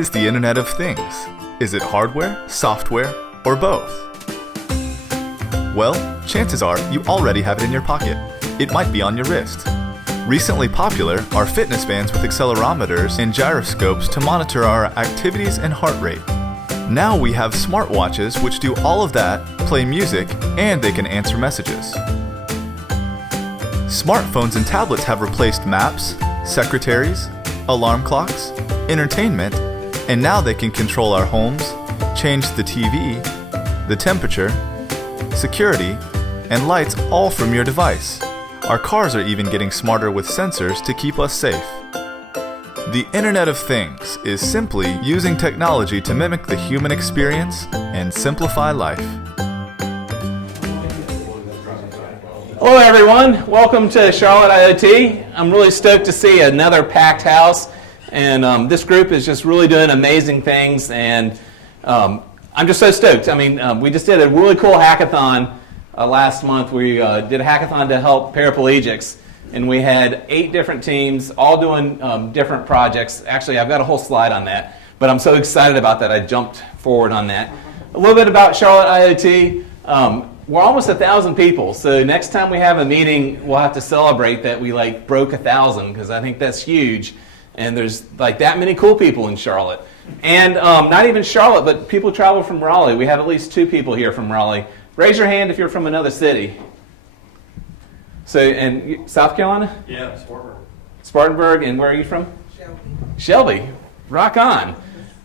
is the Internet of Things? Is it hardware, software, or both? Well, chances are you already have it in your pocket. It might be on your wrist. Recently popular are fitness bands with accelerometers and gyroscopes to monitor our activities and heart rate. Now we have smartwatches which do all of that, play music, and they can answer messages. Smartphones and tablets have replaced maps, secretaries, alarm clocks, entertainment, and now they can control our homes, change the TV, the temperature, security, and lights all from your device. Our cars are even getting smarter with sensors to keep us safe. The Internet of Things is simply using technology to mimic the human experience and simplify life. Hello everyone, welcome to Charlotte IoT. I'm really stoked to see another packed house, and this group is just really doing amazing things, and I'm just so stoked. I mean, we just did a really cool hackathon last month. We did a hackathon to help paraplegics, and we had 8 different teams all doing different projects. Actually, I've got a whole slide on that, but I'm so excited about that I jumped forward on that. A little bit about Charlotte IoT. We're almost 1,000 people, so next time we have a meeting, we'll have to celebrate that we broke 1,000, because I think that's huge. And there's that many cool people in Charlotte. And not even Charlotte, but people travel from Raleigh. We have at least 2 people here from Raleigh. Raise your hand if you're from another city. So, and South Carolina? Yeah, Spartanburg. Spartanburg, and where are you from? Shelby. Shelby. Rock on.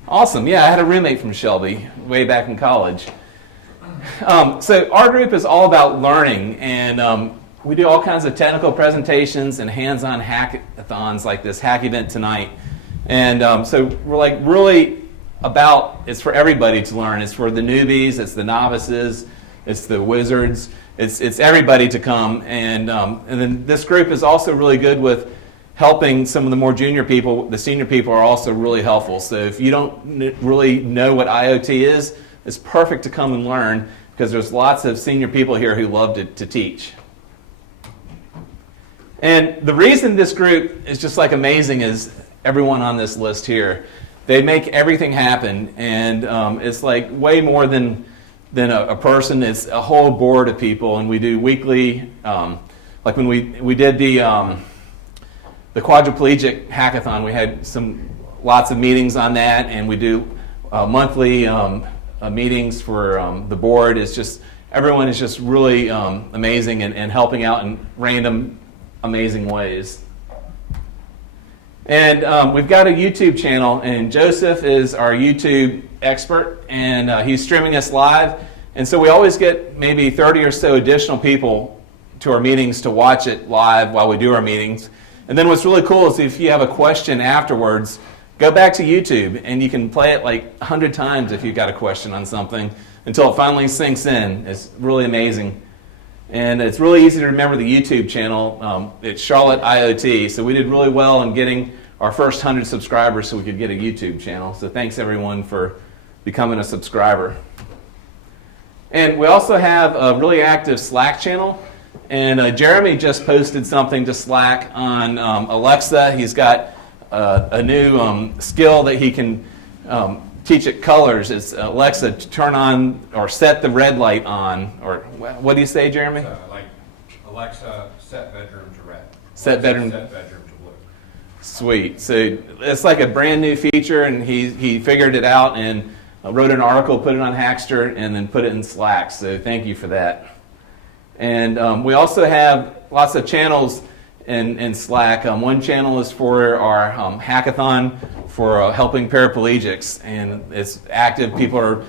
Awesome. Yeah, I had a roommate from Shelby way back in college. So our group is all about learning, and we do all kinds of technical presentations and hands-on hackathons like this hack event tonight. And so we're really about, it's for everybody to learn. It's for the newbies, it's the novices, it's the wizards, it's everybody to come. And then this group is also really good with helping some of the more junior people. The senior people are also really helpful. So if you don't really know what IoT is, it's perfect to come and learn, because there's lots of senior people here who love to teach. And the reason this group is just amazing is everyone on this list here. They make everything happen, and it's way more than a person. It's a whole board of people, and we do weekly, when we did the quadriplegic hackathon, we had lots of meetings on that, and we do monthly meetings for the board. It's just, everyone is just really amazing and helping out in random amazing ways. And we've got a YouTube channel, and Joseph is our YouTube expert, and he's streaming us live. And so we always get maybe 30 or so additional people to our meetings to watch it live while we do our meetings. And then what's really cool is if you have a question afterwards, go back to YouTube, and you can play it 100 times if you've got a question on something until it finally sinks in. It's really amazing. And it's really easy to remember the YouTube channel. It's Charlotte IoT. So we did really well in getting our first 100 subscribers so we could get a YouTube channel. So thanks everyone for becoming a subscriber. And we also have a really active Slack channel. And Jeremy just posted something to Slack on Alexa. He's got a new skill that he can teach it colors. It's Alexa, turn on or set the red light on. Or what do you say, Jeremy? Alexa, set bedroom to red. Set bedroom to blue. Sweet. So it's a brand new feature, and he figured it out and wrote an article, put it on Hackster, and then put it in Slack. So thank you for that. And we also have lots of channels in Slack. One channel is for our hackathon for helping paraplegics, and it's active. People are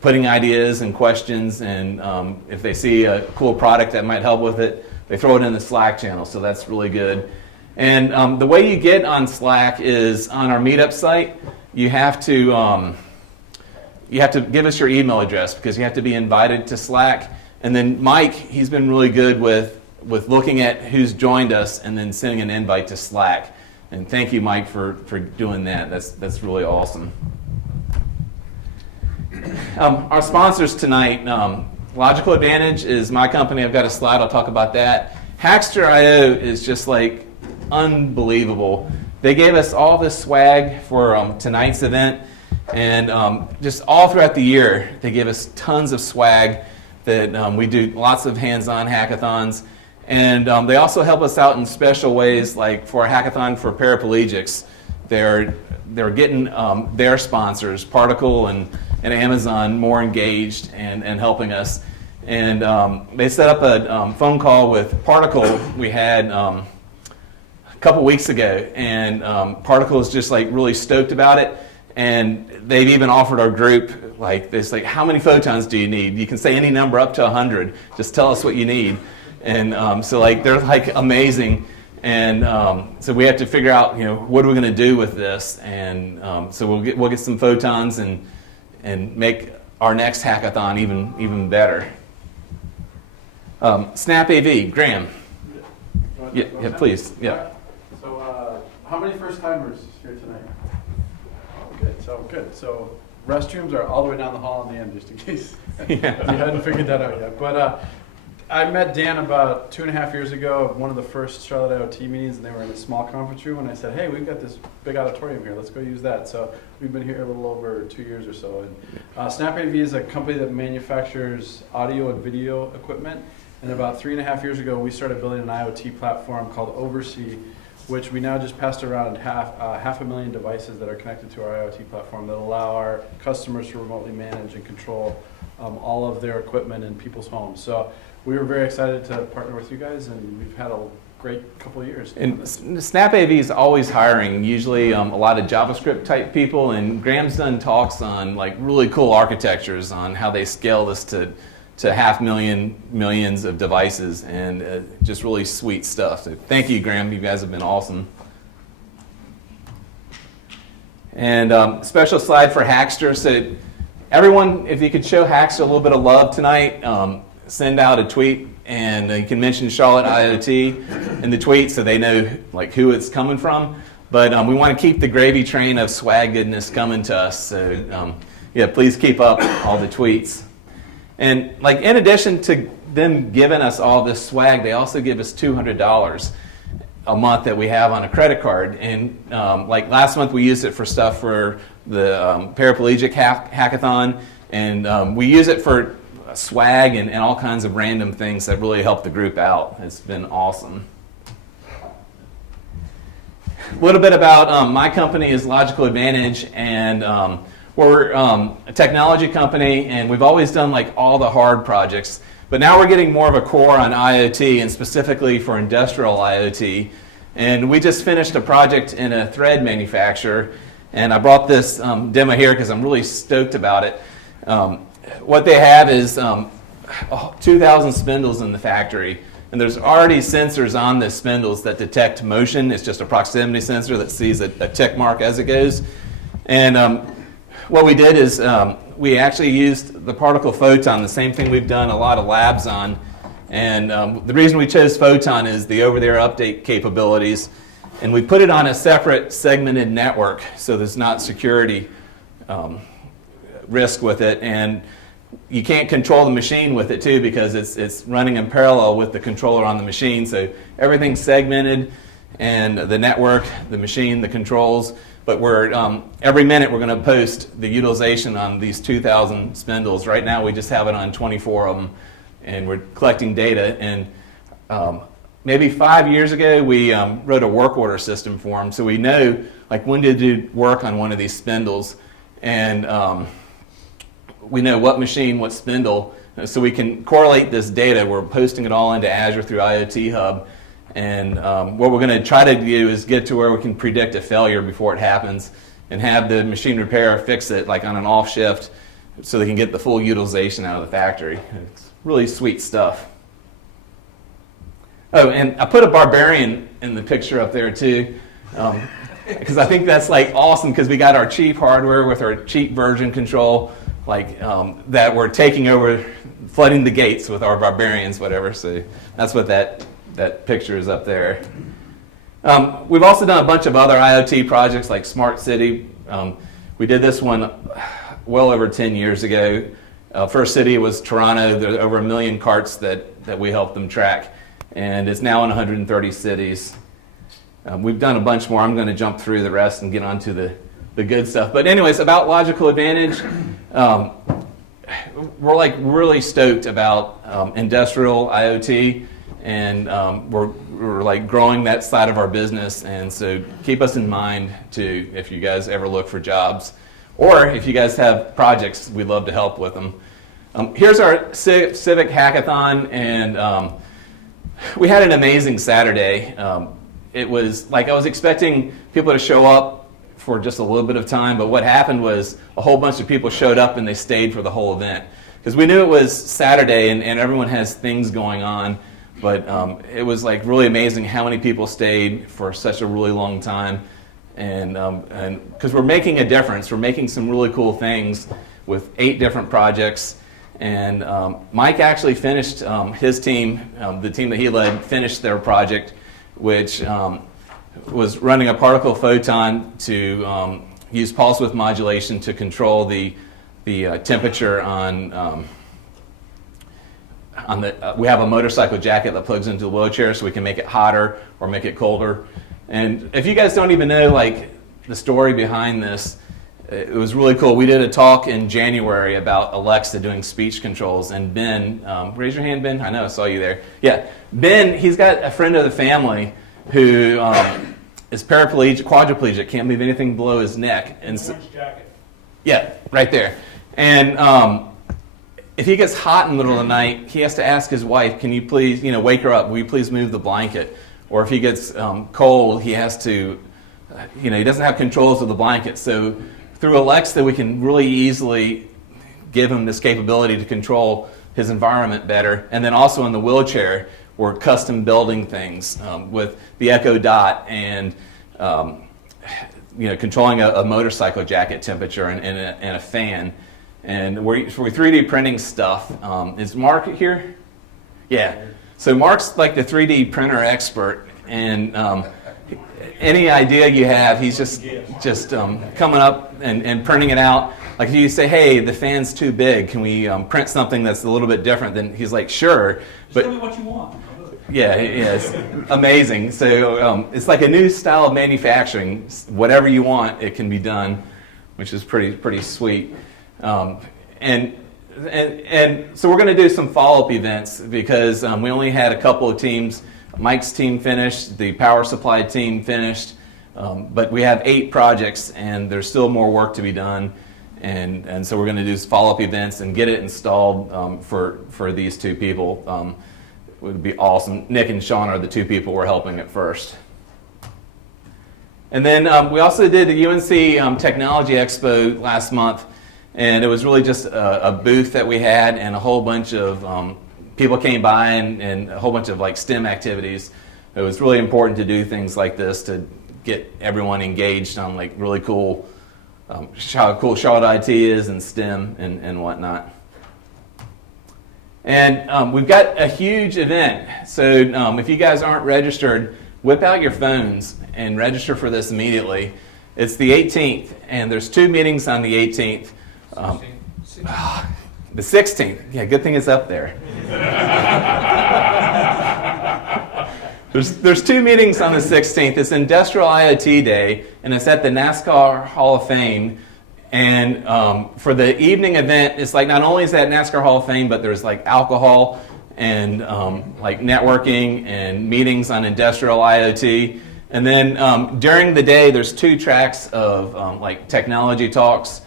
putting ideas and questions, and if they see a cool product that might help with it, they throw it in the Slack channel, so that's really good. And the way you get on Slack is on our meetup site. You have to give us your email address, because you have to be invited to Slack. And then Mike, he's been really good with looking at who's joined us and then sending an invite to Slack. And thank you, Mike, for doing that. That's really awesome. Our sponsors tonight, Logical Advantage is my company. I've got a slide. I'll talk about that. Hackster.io is just unbelievable. they gave us all this swag for tonight's event, and just all throughout the year, they give us tons of swag that we do lots of hands-on hackathons. And they also help us out in special ways, like for a hackathon for paraplegics. They're getting their sponsors, Particle and Amazon, more engaged and helping us. And they set up a phone call with Particle we had a couple weeks ago. And Particle is just like really stoked about it. And they've even offered our group like this, like, how many photons do you need? You can say any number up to 100. Just tell us what you need. And so like they're like amazing. And so we have to figure out, what are we going to do with this? And so we'll get some photons and make our next hackathon even better. Snap AV, Graham. Yeah, please. Yeah. So how many first timers here tonight? Oh, good. So restrooms are all the way down the hall in the end, just in case you hadn't figured that out yet. But I met Dan about 2.5 years ago at one of the first Charlotte IoT meetings, and they were in a small conference room, and I said, hey, we've got this big auditorium here, let's go use that. So we've been here a little over 2 years or so. And SnapAV is a company that manufactures audio and video equipment, and about 3.5 years ago, we started building an IoT platform called Oversee, which we now just passed around half 500,000 devices that are connected to our IoT platform that allow our customers to remotely manage and control all of their equipment in people's homes. So we were very excited to partner with you guys, and we've had a great couple of years. And SnapAV is always hiring, usually a lot of JavaScript type people, and Graham's done talks on like really cool architectures on how they scale this to 500,000 millions of devices, and just really sweet stuff. So thank you, Graham. You guys have been awesome. And special slide for Hackster. So everyone, if you could show Hackster a little bit of love tonight, send out a tweet, and you can mention Charlotte IoT in the tweet so they know like who it's coming from. But we want to keep the gravy train of swag goodness coming to us. So please keep up all the tweets. And like in addition to them giving us all this swag, they also give us $200 a month that we have on a credit card. And like last month we used it for stuff for the paraplegic hackathon, and we use it for swag and all kinds of random things that really help the group out. It's been awesome. A little bit about my company is Logical Advantage, and we're a technology company, and we've always done like all the hard projects, but now we're getting more of a core on IoT, and specifically for industrial IoT. And we just finished a project in a thread manufacturer, and I brought this demo here because I'm really stoked about it. What they have is 2,000 spindles in the factory, and there's already sensors on the spindles that detect motion. It's just a proximity sensor that sees a tick mark as it goes. And what we did is we actually used the particle photon, the same thing we've done a lot of labs on. And the reason we chose photon is the over-the-air update capabilities. And we put it on a separate segmented network, so there's not security risk with it. And you can't control the machine with it too, because it's running in parallel with the controller on the machine. So everything's segmented, and the network, the machine, the controls. But we're every minute we're going to post the utilization on these 2,000 spindles. Right now we just have it on 24 of them, and we're collecting data. And maybe 5 years ago we wrote a work order system for them, so we know like when to do work on one of these spindles, and we know what machine, what spindle, so we can correlate this data. We're posting it all into Azure through IoT Hub. And what we're going to try to do is get to where we can predict a failure before it happens, and have the machine repairer fix it like on an off shift so they can get the full utilization out of the factory. It's really sweet stuff. Oh, and I put a barbarian in the picture up there too, because I think that's like awesome, because we got our cheap hardware with our cheap version control, like that we're taking over, flooding the gates with our barbarians, whatever. So that's what that picture is up there. We've also done a bunch of other IoT projects like Smart City. We did this one well over 10 years ago. First city was Toronto. There's over 1 million carts that we helped them track, and it's now in 130 cities. we've done a bunch more. I'm going to jump through the rest and get on to the good stuff. But anyways, about Logical Advantage, we're like really stoked about industrial IoT, and we're like growing that side of our business. And so keep us in mind too if you guys ever look for jobs, or if you guys have projects, we'd love to help with them. Here's our civic hackathon, and we had an amazing Saturday. It was like I was expecting people to show up for just a little bit of time, but what happened was a whole bunch of people showed up and they stayed for the whole event. Because we knew it was Saturday and everyone has things going on, but it was like really amazing how many people stayed for such a really long time. And because we're making a difference, we're making some really cool things with 8 different projects. And Mike actually finished his team, the team that he led, finished their project, which was running a particle photon to use pulse width modulation to control the temperature on the. We have a motorcycle jacket that plugs into the wheelchair, so we can make it hotter or make it colder. And if you guys don't even know like the story behind this, it was really cool. We did a talk in January about Alexa doing speech controls, and Ben, raise your hand, Ben. I know I saw you there. Yeah, Ben. He's got a friend of the family who is paraplegic, quadriplegic, can't move anything below his neck. And so, yeah, right there. And if he gets hot in the middle of the night, he has to ask his wife, "Can you please, wake her up? Will you please move the blanket?" Or if he gets cold, he has to, he doesn't have controls of the blanket. So through Alexa, we can really easily give him this capability to control his environment better. And then also in the wheelchair, we're custom building things with the Echo Dot and controlling a motorcycle jacket temperature and a fan. And we're 3D printing stuff. Is Mark here? Yeah. So Mark's like the 3D printer expert, and any idea you have, he's just coming up and printing it out. Like if you say, "Hey, the fan's too big, can we print something that's a little bit different?" Then he's like, "Sure." But tell me what you want. yeah, it's amazing. So it's like a new style of manufacturing. Whatever you want, it can be done, which is pretty sweet. And so we're going to do some follow-up events because we only had a couple of teams. Mike's team finished, the power supply team finished, but we have 8 projects and there's still more work to be done. And so we're going to do follow-up events and get it installed for these 2 people. It would be awesome. Nick and Sean are the 2 people we're helping at first. And then we also did the UNC Technology Expo last month, and it was really just a booth that we had, and a whole bunch of people came by and a whole bunch of like STEM activities. It was really important to do things like this to get everyone engaged on like really cool, how cool Charlotte IT is and STEM and whatnot. And we've got a huge event. So if you guys aren't registered, whip out your phones and register for this immediately. It's the 18th, and there's 2 meetings on the 18th. The 16th. Yeah, good thing it's up there. There's 2 meetings on the 16th. It's Industrial IoT Day, and it's at the NASCAR Hall of Fame. And for the evening event, it's like not only is that NASCAR Hall of Fame, but there's like alcohol and like networking and meetings on industrial IoT. And then during the day, there's 2 tracks of like technology talks.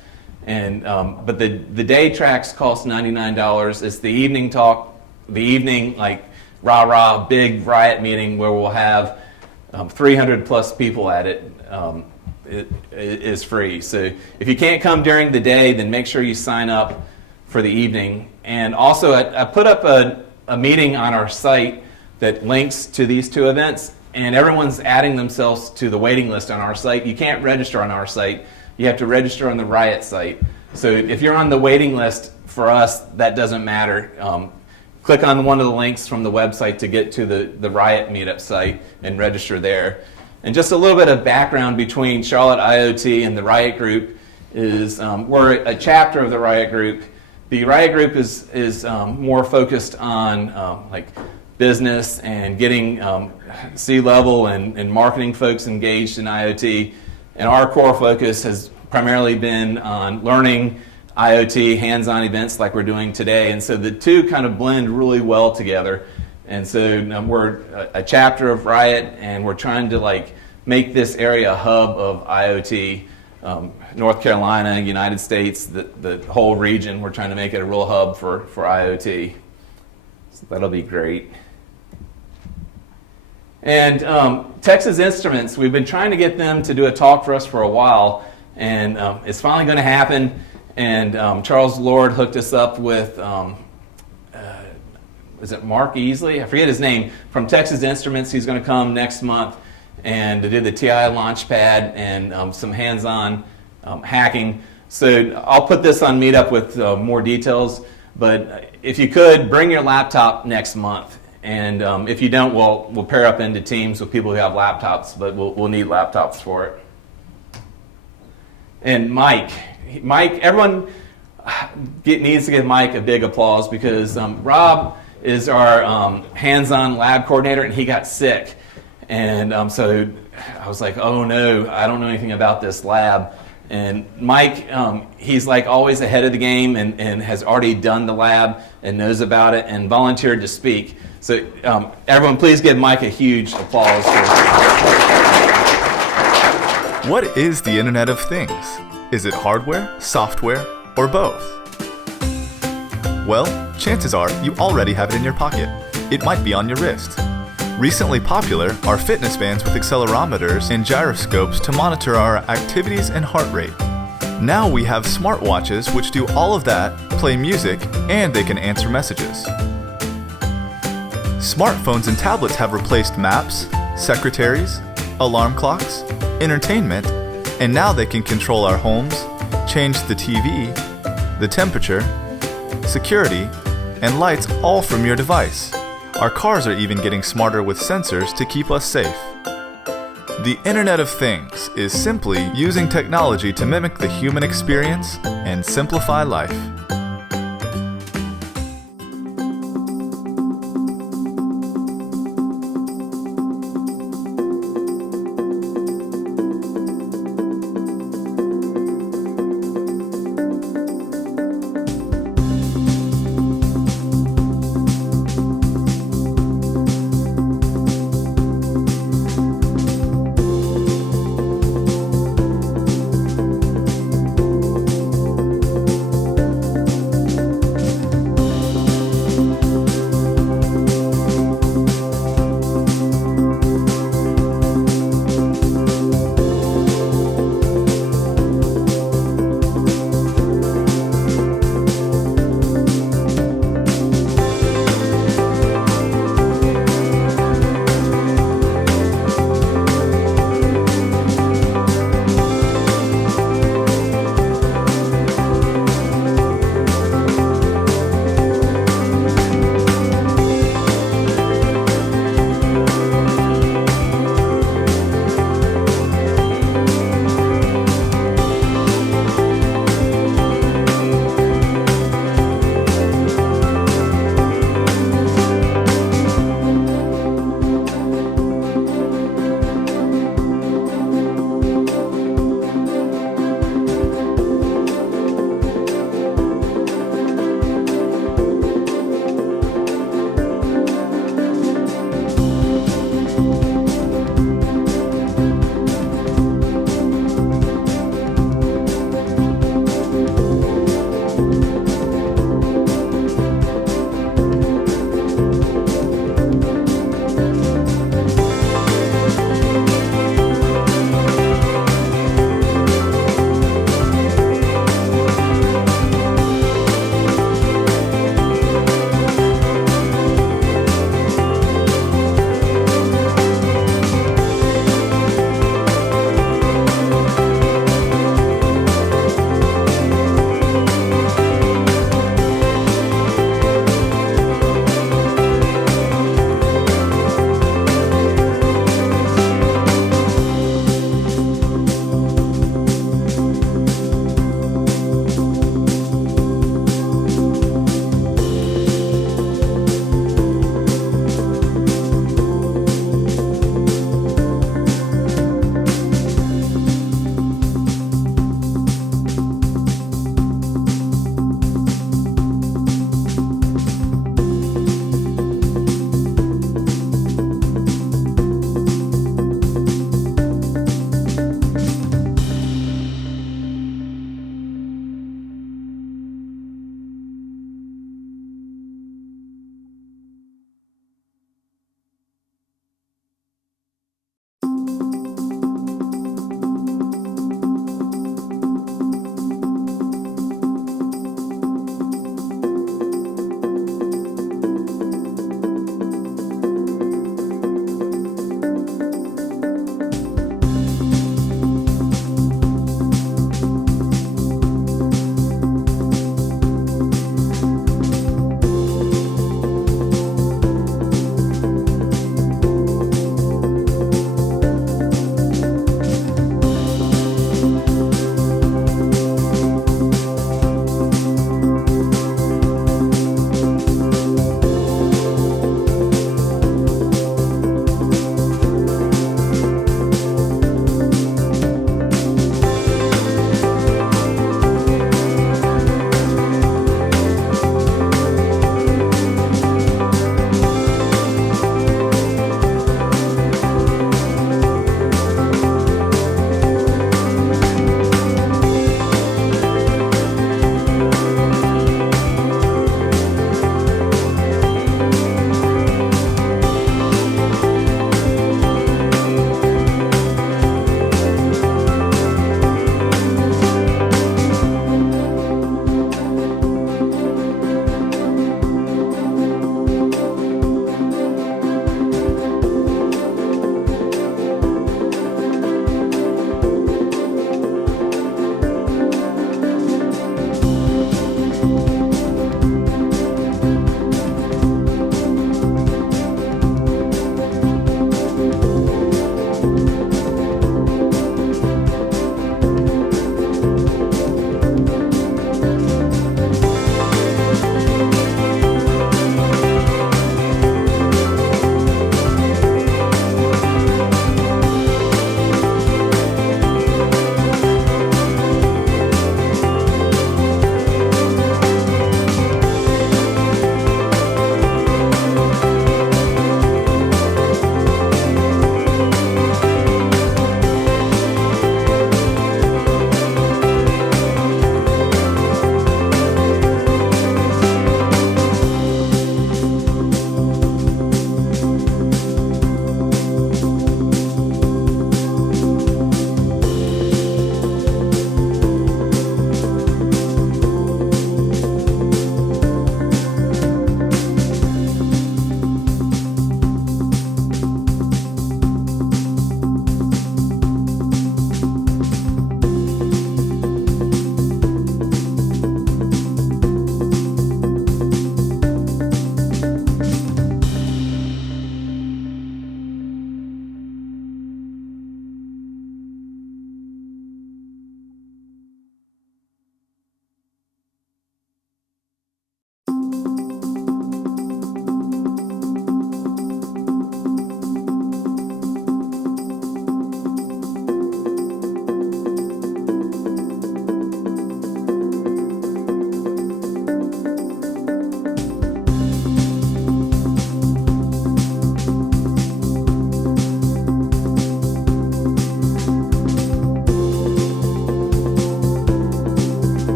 And but the day tracks cost $99. It's the evening talk, the evening like rah-rah big riot meeting where we'll have 300 plus people at it. It is free. So if you can't come during the day, then make sure you sign up for the evening. And also I put up a meeting on our site that links to these 2 events, and everyone's adding themselves to the waiting list on our site. You can't register on our site. You have to register on the Riot site. So if you're on the waiting list for us, that doesn't matter. Click on one of the links from the website to get to the Riot meetup site and register there. And just a little bit of background between Charlotte IoT and the Riot Group is we're a chapter of the Riot Group. The Riot Group is more focused on like business and getting C-level and marketing folks engaged in IoT. And our core focus has primarily been on learning IoT, hands-on events like we're doing today. And so the two kind of blend really well together. And so we're a chapter of Riot, and we're trying to make this area a hub of IoT. North Carolina, United States, the whole region, we're trying to make it a real hub for IoT. So that'll be great. And Texas Instruments, we've been trying to get them to do a talk for us for a while, and it's finally going to happen. And Charles Lord hooked us up with, is it Mark Easley? I forget his name, from Texas Instruments. He's going to come next month and to do the TI Launchpad and some hands-on hacking. So I'll put this on Meetup with more details, but if you could, bring your laptop next month. And if you don't, we'll pair up into teams with people who have laptops, but we'll need laptops for it. And Mike, everyone needs to give Mike a big applause because Rob is our hands-on lab coordinator, and he got sick. And so I was like, oh no, I don't know anything about this lab. And Mike, he's always ahead of the game and has already done the lab and knows about it and volunteered to speak. So everyone, please give Mike a huge applause. What is the Internet of Things? Is it hardware, software, or both? Well, chances are you already have it in your pocket. It might be on your wrist. Recently popular are fitness bands with accelerometers and gyroscopes to monitor our activities and heart rate. Now we have smartwatches which do all of that, play music, and they can answer messages. Smartphones and tablets have replaced maps, secretaries, alarm clocks, entertainment, and now they can control our homes, change the TV, the temperature, security, and lights all from your device. Our cars are even getting smarter with sensors to keep us safe. The Internet of Things is simply using technology to mimic the human experience and simplify life.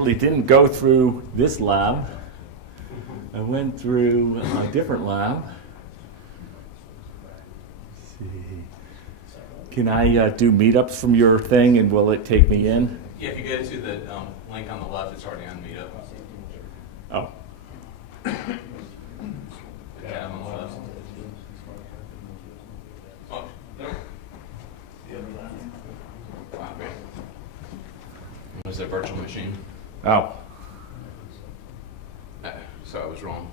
actually didn't go through this lab. I went through a different lab. Let's see. Can I do meetups from your thing, and will it take me in? Yeah, if you go to the link on the left, it's already on Meetup. Oh. Yeah, I'm on the left. Oh, no. Wow, great. It was a virtual machine. Oh. So I was wrong.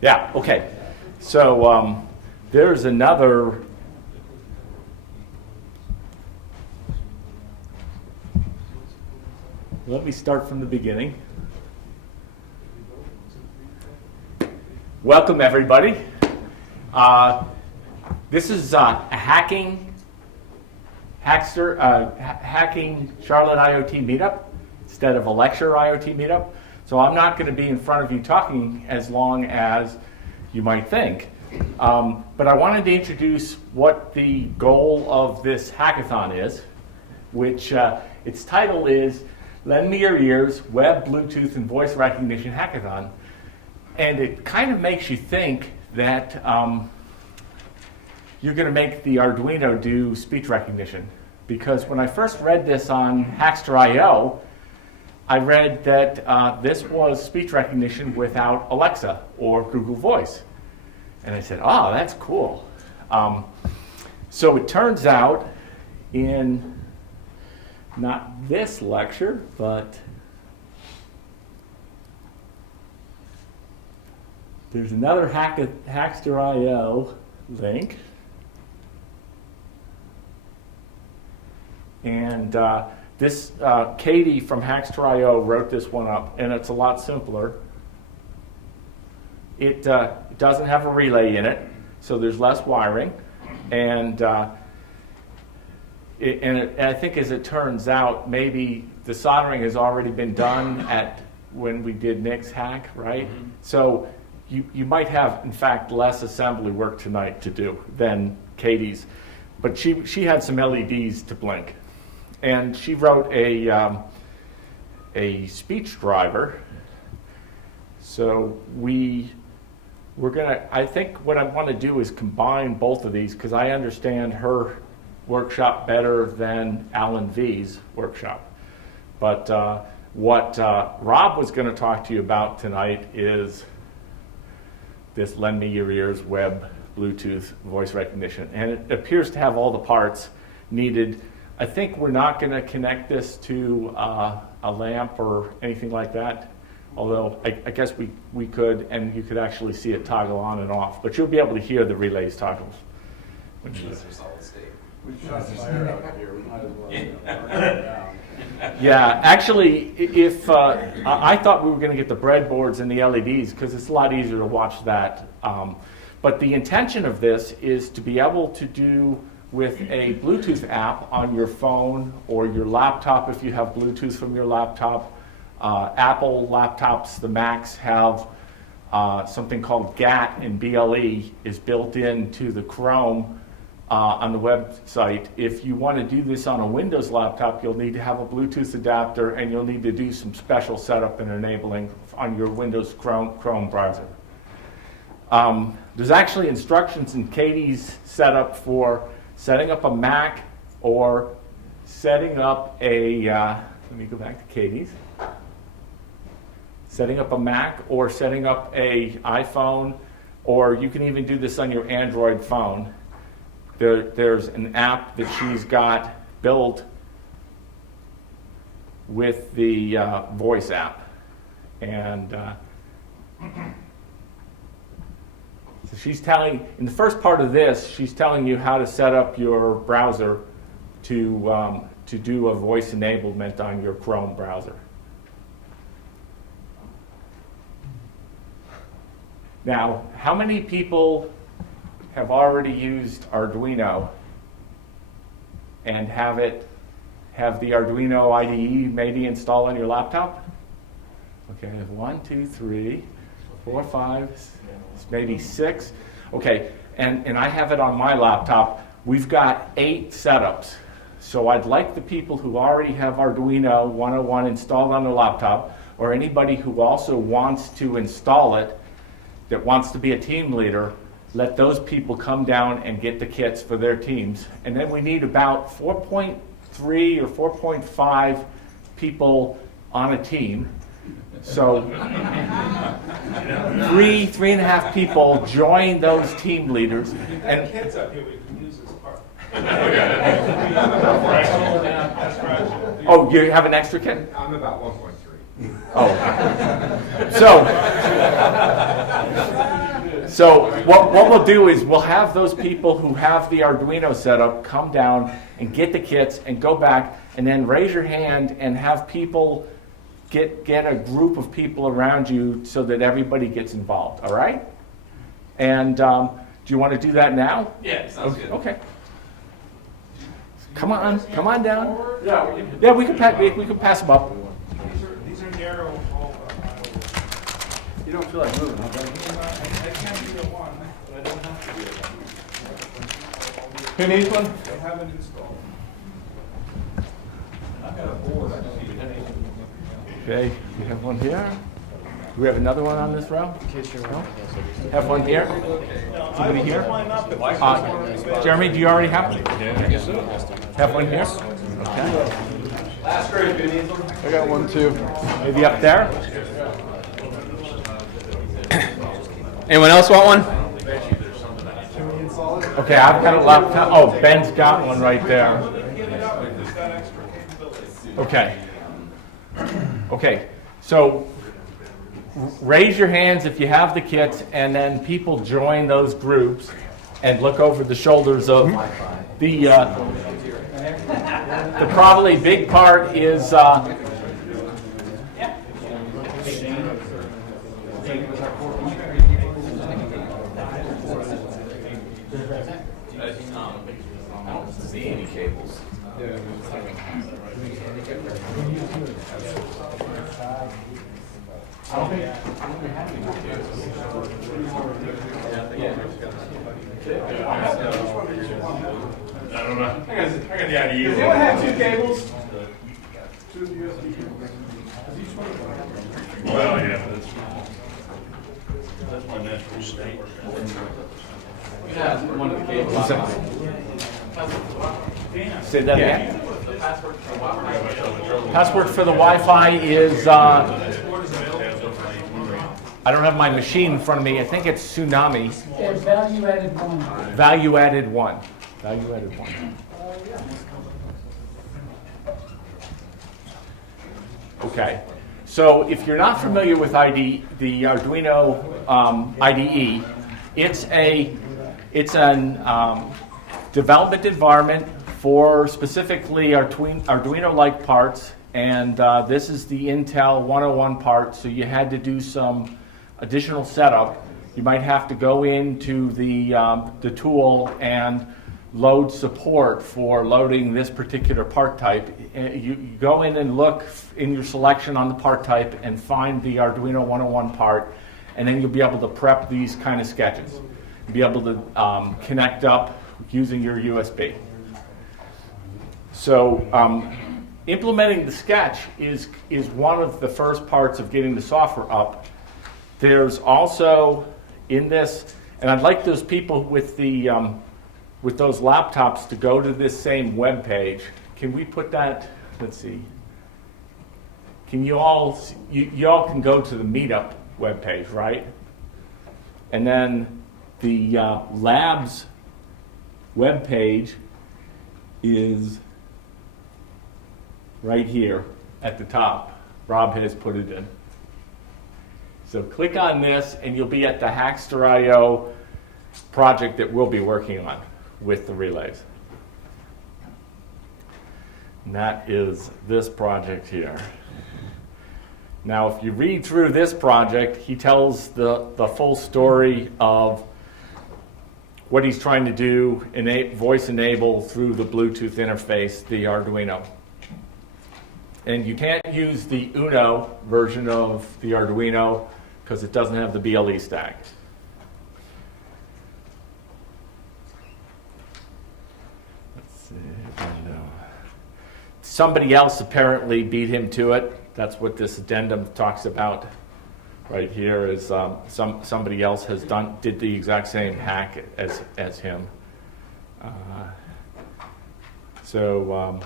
Yeah, okay. So there's another. Let me start from the beginning. Welcome, everybody. This is a hacking Charlotte IoT meetup instead of a lecture IoT meetup. So I'm not going to be in front of you talking as long as you might think. But I wanted to introduce what the goal of this hackathon is, which its title is Lend Me Your Ears, Web, Bluetooth, and Voice Recognition Hackathon. And it kind of makes you think that you're going to make the Arduino do speech recognition. Because when I first read this on Hackster.io, I read that this was speech recognition without Alexa or Google Voice. And I said, oh, that's cool. So it turns out in not this lecture, but there's another Hackster.io link. And this Katie from Hackster.io wrote this one up, and it's a lot simpler. It doesn't have a relay in it, so there's less wiring. And I think, as it turns out, maybe the soldering has already been done at when we did Nick's hack, right? Mm-hmm. So you might have, in fact, less assembly work tonight to do than Katie's. But she had some LEDs to blink. And she wrote a speech driver. So we're gonna, I think what I want to do is combine both of these, because I understand her workshop better than Alan V's workshop. But what Rob was going to talk to you about tonight is this Lend Me Your Ears web Bluetooth voice recognition. And it appears to have all the parts needed. I think we're not going to connect this to a lamp or anything like that, although I guess we could, and you could actually see it toggle on and off. But you'll be able to hear the relays toggles. Which is solid state. We shot fire out here. We might as well burn it down. Yeah, actually, if I thought we were going to get the breadboards and the LEDs, because it's a lot easier to watch that. But the intention of this is to be able to do with a Bluetooth app on your phone or your laptop if you have Bluetooth from your laptop. Apple laptops, the Macs, have something called GAT, and BLE is built into the Chrome on the website. If you want to do this on a Windows laptop, you'll need to have a Bluetooth adapter, and you'll need to do some special setup and enabling on your Windows Chrome browser. There's actually instructions in Katie's setup for setting up a Mac or setting up a, let me go back to Katie's. Setting up a Mac or setting up a iPhone, or you can even do this on your Android phone. There's an app that she's got built with the voice app. And so she's telling, in the first part of this, she's telling you how to set up your browser to do a voice enablement on your Chrome browser. Now, how many people have already used Arduino and have the Arduino IDE maybe installed on your laptop? Okay, 1, 2, 3, 4, 5, maybe 6. Okay, and I have it on my laptop. We've got 8 setups So I'd like the people who already have Arduino 101 installed on their laptop, or anybody who also wants to install it, that wants to be a team leader, let those people come down and get the kits for their teams. And then we need about 4.3 or 4.5 people on a team. So 3.5 people join those team leaders. And Kids up here, we can use this part. oh, you have an extra kit? I'm about 1.3. Oh. So what we'll do is we'll have those people who have the Arduino set up come down and get the kits and go back and then raise your hand and have people get a group of people around you so that everybody gets involved, all right? And do you want to do that now? Yeah, sounds good. Okay. Come on down. Yeah, We can pass them up. These are narrow. you don't feel like moving, huh? I can't be the one, but I don't have to be the one. Who needs one? I have it installed. I've got a board, I just need it. Okay, we have one here. Do we have another one on this row? No? Have one here? Somebody here? Jeremy, do you already have one? Have one here? Okay. Last group, who needs one? I got one too. Maybe up there? Anyone else want one? Okay, I've got a laptop. Oh, Ben's got one right there. Okay. Okay, so raise your hands if you have the kits, and then people join those groups and look over the shoulders of the probably big part is I don't see any cables. I don't know. I got the idea. Does anyone have two cables? Well, yeah, that's my natural state. Yeah, one of the cables. say that again. Password for the Wi-Fi is I don't have my machine in front of me. I think it's Tsunami. It's value added one. Value added one. Value added one. Okay. So if you're not familiar with the Arduino IDE, it's an development environment for specifically Arduino-like parts, and this is the Intel 101 part. So you had to do some additional setup. You might have to go into the tool and load support for loading this particular part type. You go in and look in your selection on the part type and find the Arduino 101 part, and then you'll be able to prep these kind of sketches. You'll be able to connect up using your USB. So implementing the sketch is one of the first parts of getting the software up. There's also in this, and I'd like those people with the with those laptops to go to this same web page. Can we put that? Let's see. Can you all can go to the meetup web page, right? And then the labs web page is right here at the top. Rob has put it in. So click on this and you'll be at the Hackster.io project that we'll be working on with the relays. And that is this project here. Now if you read through this project, he tells the full story of what he's trying to do, voice enable through the Bluetooth interface, the Arduino. And you can't use the Uno version of the Arduino because it doesn't have the BLE stack. Let's see, Arduino. somebody else apparently beat him to it. That's what this addendum talks about right here, is somebody else did the exact same hack as him. So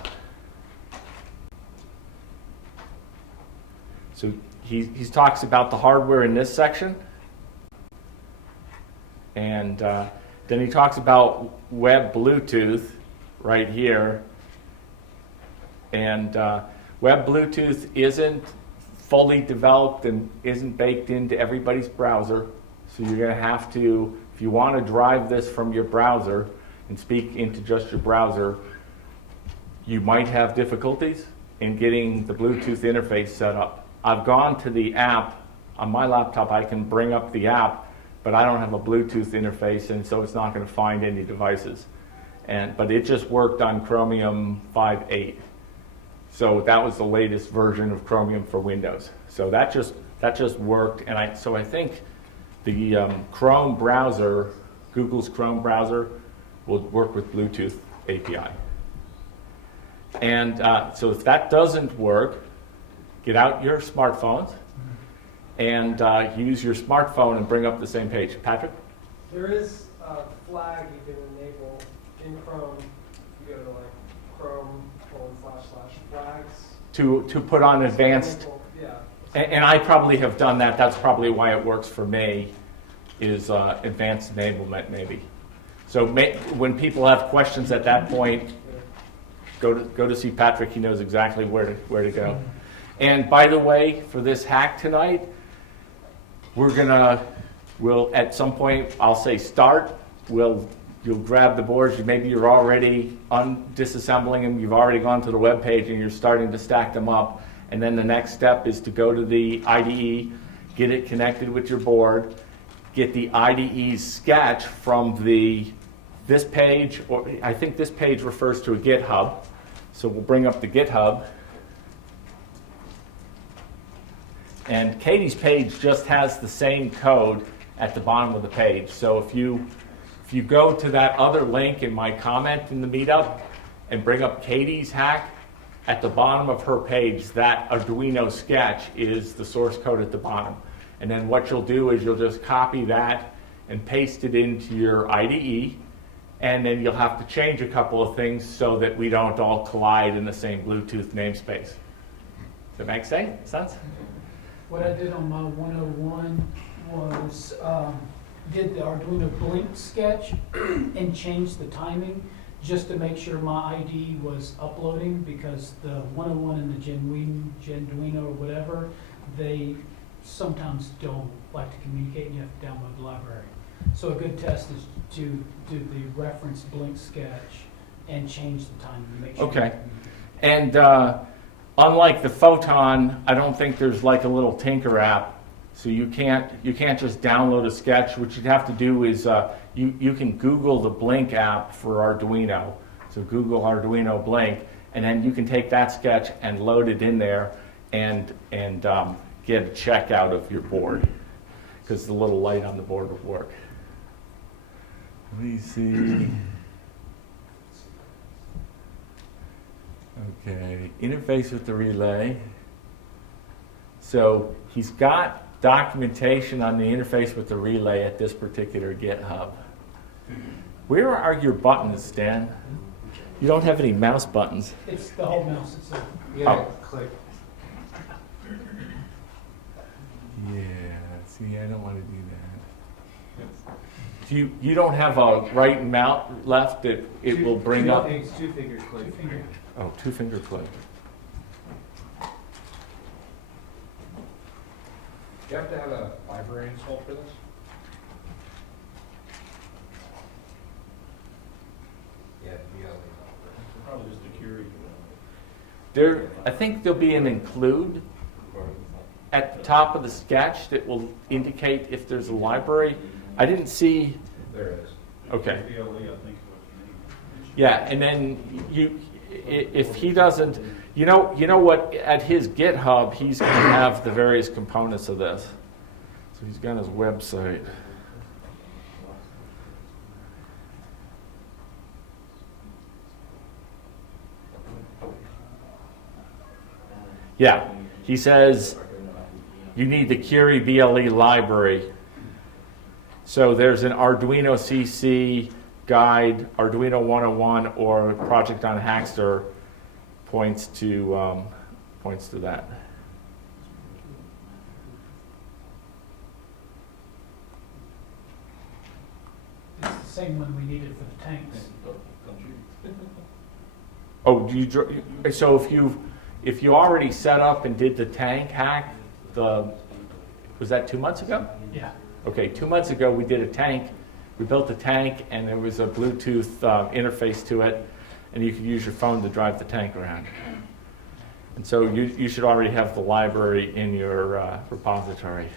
he talks about the hardware in this section, and then he talks about web Bluetooth right here. And web Bluetooth isn't fully developed and isn't baked into everybody's browser. So you're going to have to, if you want to drive this from your browser and speak into just your browser, you might have difficulties in getting the Bluetooth interface set up. I've gone to the app. On my laptop, I can bring up the app, but I don't have a Bluetooth interface, and so it's not going to find any devices. But it just worked on Chromium 5.8. So that was the latest version of Chromium for Windows. So that just worked, and I think the Chrome browser, Google's Chrome browser, will work with Bluetooth API. And so if that doesn't work, get out your smartphones and use your smartphone and bring up the same page. Patrick? There is a flag you can enable in Chrome. You go to like Chrome//flags. To put on advanced. Yeah. And I probably have done that. That's probably why it works for me, is advanced enablement maybe. So when people have questions at that point, go to see Patrick. He knows exactly where to go. And by the way, for this hack tonight, we'll at some point, I'll say start. You'll grab the boards. Maybe you're already disassembling them. You've already gone to the web page and you're starting to stack them up. And then the next step is to go to the IDE, get it connected with your board, get the IDE's sketch from this page, or I think this page refers to a GitHub. So we'll bring up the GitHub. And Katie's page just has the same code at the bottom of the page. So if you go to that other link in my comment in the meetup and bring up Katie's hack, at the bottom of her page, that Arduino sketch is the source code at the bottom. And then what you'll do is you'll just copy that and paste it into your IDE, and then you'll have to change a couple of things so that we don't all collide in the same Bluetooth namespace. Does that make sense? What I did on my 101 was did the Arduino blink sketch and changed the timing just to make sure my ID was uploading, because the 101 and the Genduino or whatever, they sometimes don't like to communicate and you have to download the library. So a good test is to do the reference blink sketch and change the timing to make sure. Okay. And unlike the Photon, I don't think there's like a little Tinker app. So you can't just download a sketch. What you'd have to do is you can Google the Blink app for Arduino. So Google Arduino Blink, and then you can take that sketch and load it in there and get a check out of your board, because the little light on the board will work. Let me see. Okay, interface with the relay. So he's got documentation on the interface with the relay at this particular GitHub. Where are your buttons, Stan? You don't have any mouse buttons. It's the whole mouse itself. Click. Yeah, see, I don't want to do that. You don't have a right and left that it will bring up? It's two-finger click. Oh, two-finger click. Do you have to have a library installed for this? Yeah, Probably just a query. I think there'll be an include at the top of the sketch that will indicate if there's a library. I didn't see. there is. Okay. BLE, I think is what you need. Yeah, and then if he doesn't, you know what? At his GitHub, he's going to have the various components of this. So he's got his website. Yeah, he says you need the Curie BLE library. So there's an Arduino CC guide, Arduino 101, or Project on Hackster points to that. It's the same one we needed for the tanks. Oh, so if you already set up and did the tank hack, was that 2 months ago? Yeah. Okay, 2 months ago we did a tank. We built a tank and there was a Bluetooth interface to it, and you could use your phone to drive the tank around. And so you should already have the library in your repository.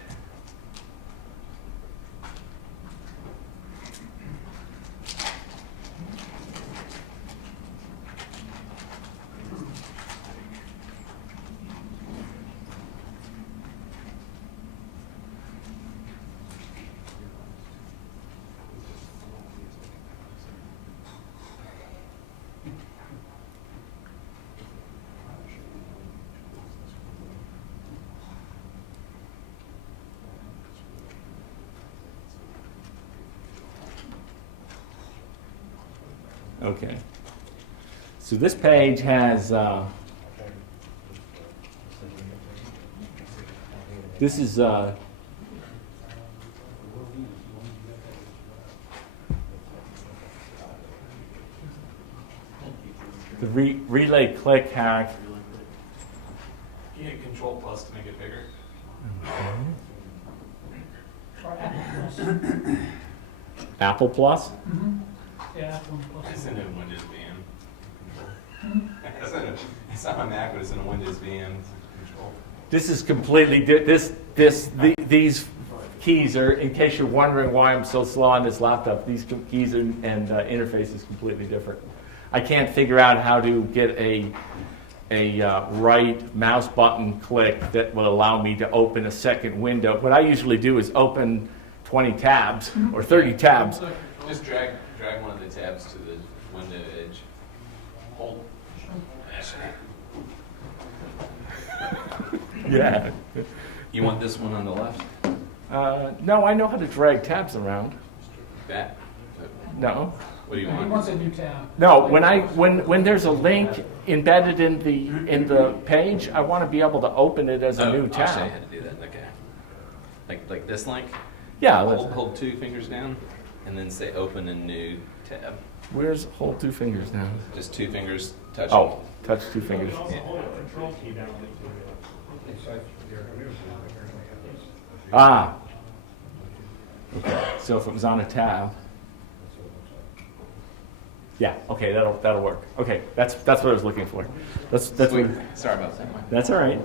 Okay. So this page has, this is the relay click hack. You hit Control Plus to make it bigger. Apple Plus? Mm-hmm. Yeah, that's one plus. It's in a Windows VM. It's not on Mac, but it's in a Windows VM. Control. This is completely these keys are, in case you're wondering why I'm so slow on this laptop, these keys and interface is completely different. I can't figure out how to get a right mouse button click that will allow me to open a second window. What I usually do is open 20 tabs or 30 tabs. Just drag one of the tabs to the window edge. Hold. Yeah. You want this one on the left? No, I know how to drag tabs around. That? No. What do you He want? wants a new tab. No, when there's a link embedded in the page, I want to be able to open it as a new tab. I'll show you how to do that. Okay. Like this link? Yeah. Hold 2 fingers down and then say open a new tab. Where's hold 2 fingers now? Just 2 fingers touch. Oh, touch 2 fingers. Ah. Okay. So if it was on a tab. Yeah. Okay. That'll work. Okay. That's what I was looking for. That's Sweet. what. Sorry about that. That's all right.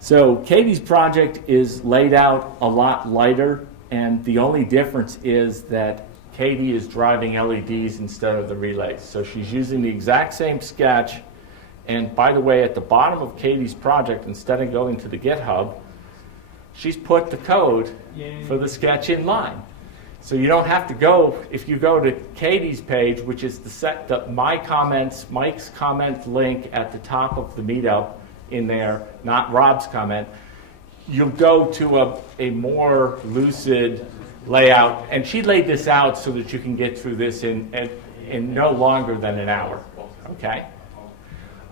So Katie's project is laid out a lot lighter, and the only difference is that Katie is driving LEDs instead of the relays. So she's using the exact same sketch, and by the way, at the bottom of Katie's project, instead of going to the GitHub, she's put the code for the sketch in line. So you don't have to go, if you go to Katie's page, which is Mike's comment link at the top of the meetup in there, not Rob's comment, you'll go to a more lucid layout. And she laid this out so that you can get through this in no longer than an hour, okay?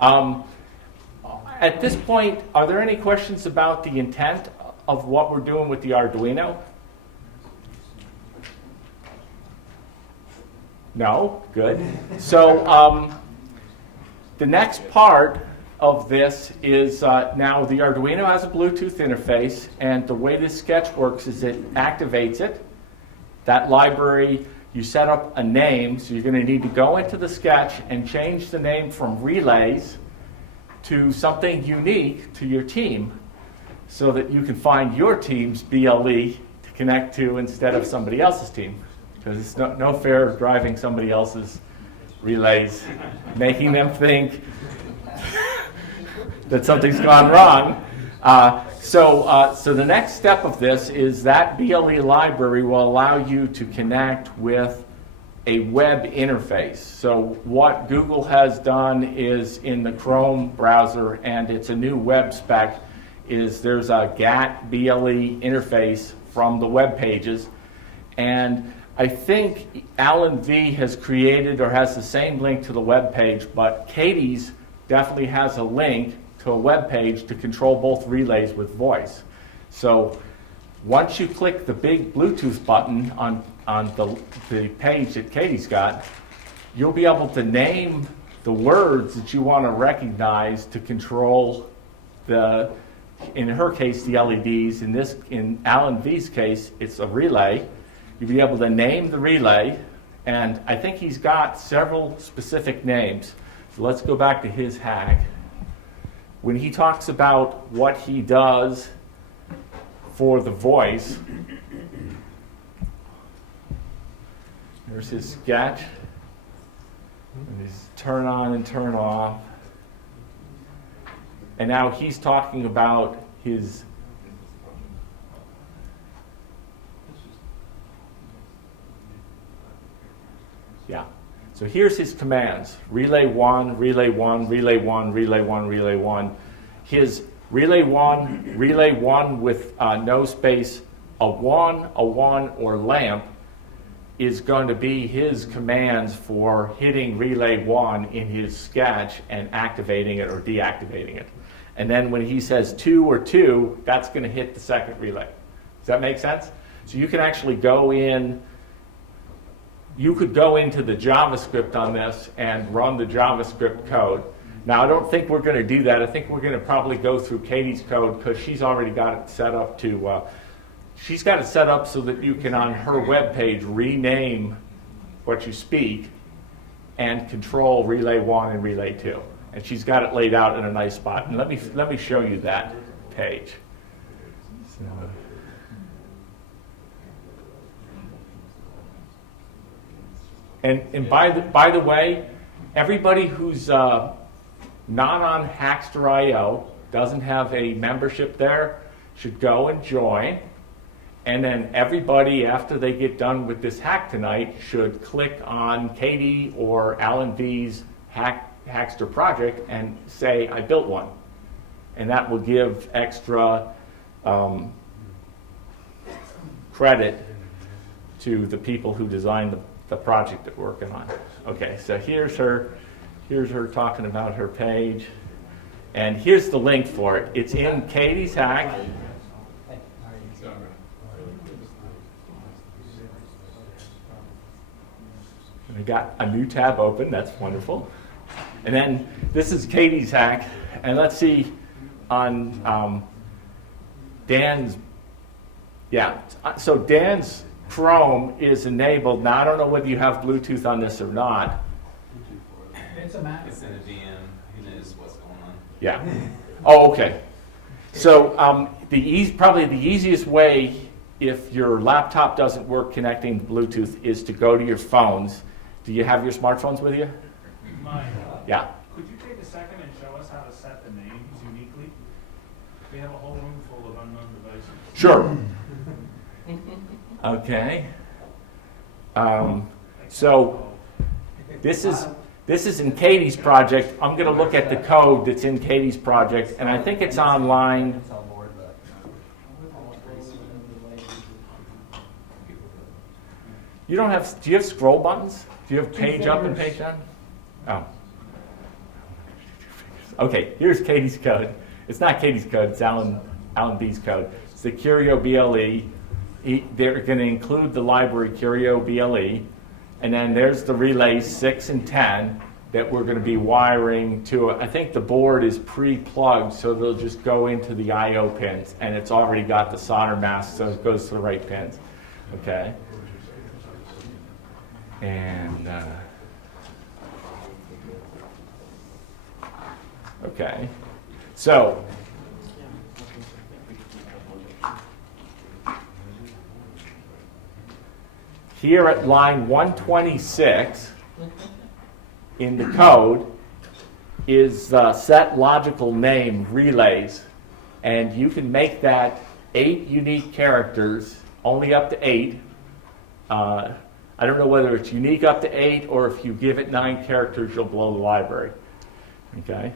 At this point, are there any questions about the intent of what we're doing with the Arduino? No? Good. So the next part of this is now the Arduino has a Bluetooth interface, and the way this sketch works is it activates it. That library, you set up a name, so you're going to need to go into the sketch and change the name from relays to something unique to your team so that you can find your team's BLE to connect to instead of somebody else's team. Because it's no fair driving somebody else's relays, making them think that something's gone wrong. So the next step of this is that BLE library will allow you to connect with a web interface. So what Google has done is in the Chrome browser, and it's a new web spec, is there's a GATT BLE interface from the web pages. And I think Alan V has created or has the same link to the web page, but Katie's definitely has a link to a web page to control both relays with voice. So once you click the big Bluetooth button on the page that Katie's got, you'll be able to name the words that you want to recognize to control in her case, the LEDs. In Alan V's case, it's a relay. You'll be able to name the relay, and I think he's got several specific names. So let's go back to his hack. When he talks about what he does for the voice, there's his sketch, and his turn on and turn off. And now he's talking about his So here's his commands. Relay 1, relay 1, relay 1, relay 1, relay 1. His relay 1 with no space, a 1, or lamp is going to be his commands for hitting relay 1 in his sketch and activating it or deactivating it. And then when he says 2 or 2, that's going to hit the second relay. Does that make sense? So you can actually go in, you could go into the JavaScript on this and run the JavaScript code. Now, I don't think we're going to do that. I think we're going to probably go through Katie's code because she's already got it set up she's got it set up so that you can, on her web page, rename what you speak and control relay 1 and relay 2. And she's got it laid out in a nice spot. And let me show you that page. So. And by the way, everybody who's not on Hackster.io, doesn't have a membership there, should go and join. And then everybody, after they get done with this hack tonight, should click on Katie or Alan V's Hackster project and say, I built one. And that will give extra credit to the people who designed the project that we're working on. Okay, so here's her talking about her page. And here's the link for it. It's in Katie's hack. And I got a new tab open. That's wonderful. And then this is Katie's hack. And let's see on Dan's. Yeah, so Dan's Chrome is enabled. Now, I don't know whether you have Bluetooth on this or not. It's a Mac. It's in a VM. He knows what's going on. Yeah. Oh, okay. So probably the easiest way, if your laptop doesn't work connecting to Bluetooth, is to go to your phones. Do you have your smartphones with you? Mine. Yeah. Could you take a second and show us how to set the names uniquely? We have a whole room full of unknown devices. Sure. Okay. So this is in Katie's project. I'm going to look at the code that's in Katie's project, and I think it's online. You don't have? Do you have scroll buttons? Do you have page up and page down? Oh. Okay. Here's Katie's code. It's not Katie's code. It's Alan B's code. It's the Curio BLE. They're going to include the library Curio BLE, and then there's the relays 6 and 10 that we're going to be wiring to. I think the board is pre-plugged, so they'll just go into the I/O pins, and it's already got the solder mask, so it goes to the right pins. Okay. And okay, so. Here at line 126 in the code is set logical name relays. and you can make that 8 unique characters, only up to 8. I don't know whether it's unique up to 8 or if you give it 9 characters, you'll blow the library. Okay?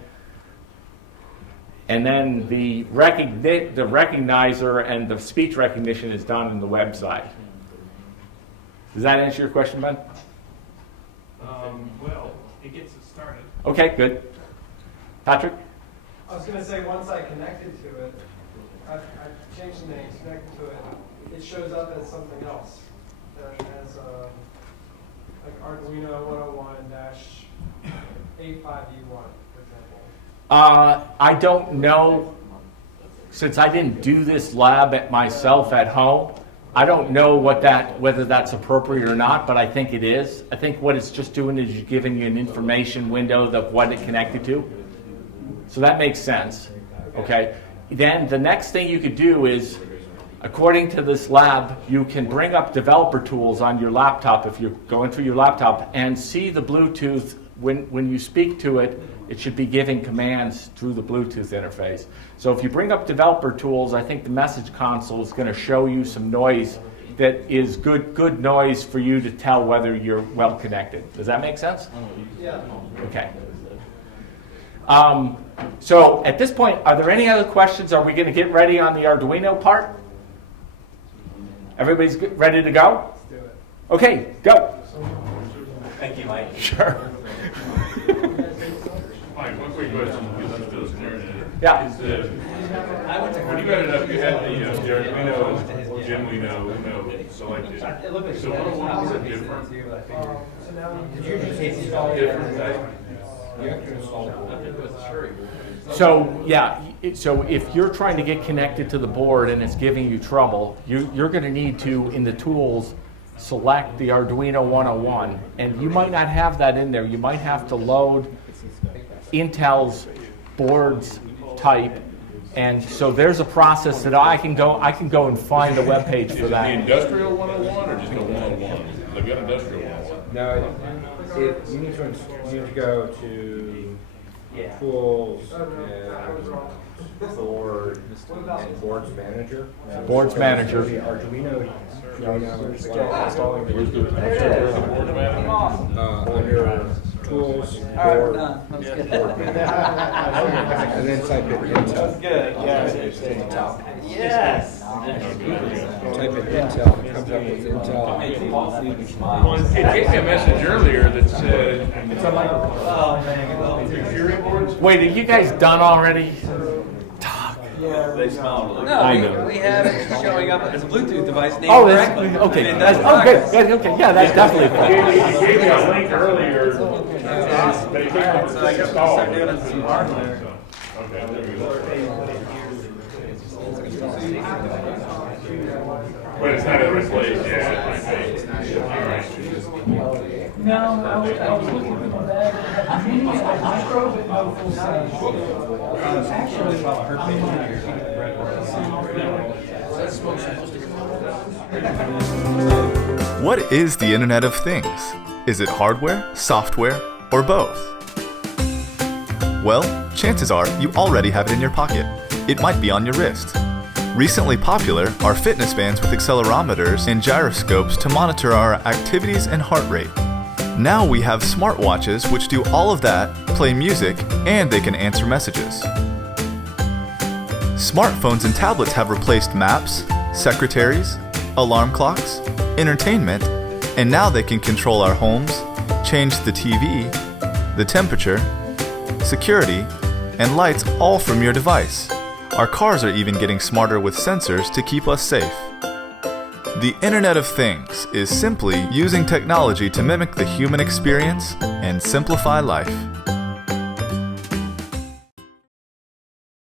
And then the recognizer and the speech recognition is done in the website. Does that answer your question, Ben? Well, it gets it started. Okay, good. Patrick? I was going to say, once I connected to it, I've changed the name, connected to it, it shows up as something else. As like Arduino 101-85E1, for example. I don't know, since I didn't do this lab myself at home, I don't know whether that's appropriate or not, but I think it is. I think what it's just doing is giving you an information window of what it connected to. So that makes sense, okay? Then the next thing you could do is, according to this lab, you can bring up developer tools on your laptop if you're going through your laptop and see the Bluetooth. When you speak to it, it should be giving commands through the Bluetooth interface. So if you bring up developer tools, I think the message console is going to show you some noise that is good noise for you to tell whether you're well connected. Does that make sense? Yeah. Okay. So at this point, are there any other questions? Are we going to get ready on the Arduino part? Everybody's ready to go? Let's do it. Okay, go. Thank you, Mike. Sure. Mike, one quick question, because I'm still staring at it. Yeah. Is the, when you got it up, you had the Arduino, Arduino selected. So what was it different? So now you can You have to install it. So yeah, so if you're trying to get connected to the board and it's giving you trouble, you're going to need to, in the tools, select the Arduino 101, and you might not have that in there. You might have to load Intel's boards type, and so there's a process that I can go and find a web page for Is it the that. industrial 101 or just the 101? They've got industrial 101. No, you need to go to tools and board and boards manager. Boards manager. The Arduino. Where's the board manager? Under tools, board, and then type in Intel. Good, yeah. Yes. Type in Intel, it comes up with Intel. Well, it gave me a message earlier that said, Oh, man. Fury boards? Wait, are you guys done already? They smell really I know. We have it showing up as a Bluetooth device named Oh, that's correctly. okay. I mean, That's, that's okay, progress. okay, yeah, that's definitely fine. He gave me a link earlier. So I guess we'll start doing it some hardware. Okay, there we go. But it's not a replace, yeah. No, I was looking for that. I drove it no full size. Actually, What is the Internet of Things? Is it hardware, software, or both? Well, chances are you already have it in your pocket. It might be on your wrist. Recently popular are fitness bands with accelerometers and gyroscopes to monitor our activities and heart rate. Now we have smartwatches which do all of that, play music, and they can answer messages. Smartphones and tablets have replaced maps, secretaries, alarm clocks, entertainment, and now they can control our homes, change the TV, the temperature, security, and lights all from your device. Our cars are even getting smarter with sensors to keep us safe. The Internet of Things is simply using technology to mimic the human experience and simplify life.